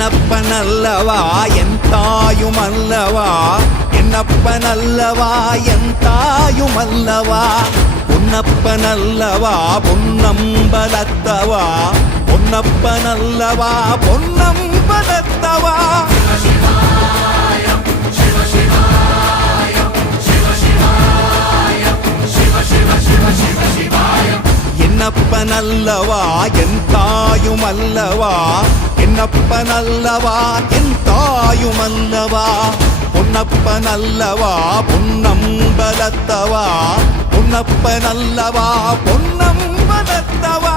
என்னப்பனல்லவா என் தாயுமல்லவா என்னப்பனல்லவா என் தாயுமல்லவா பொன்னப்பனல்லவா பொன்னம்பலத்தவா பொன்னப்பனல்லவா பொன்னம்பலத்தவா என்னப்பனல்லவா என் தாயுமல்லவா என்னப்பனல்லவா என் தாயுமல்லவா பொன்னப்பனல்லவா பொன்னம்பலத்தவா பொன்னப்பனல்லவா பொன்னம்பலத்தவா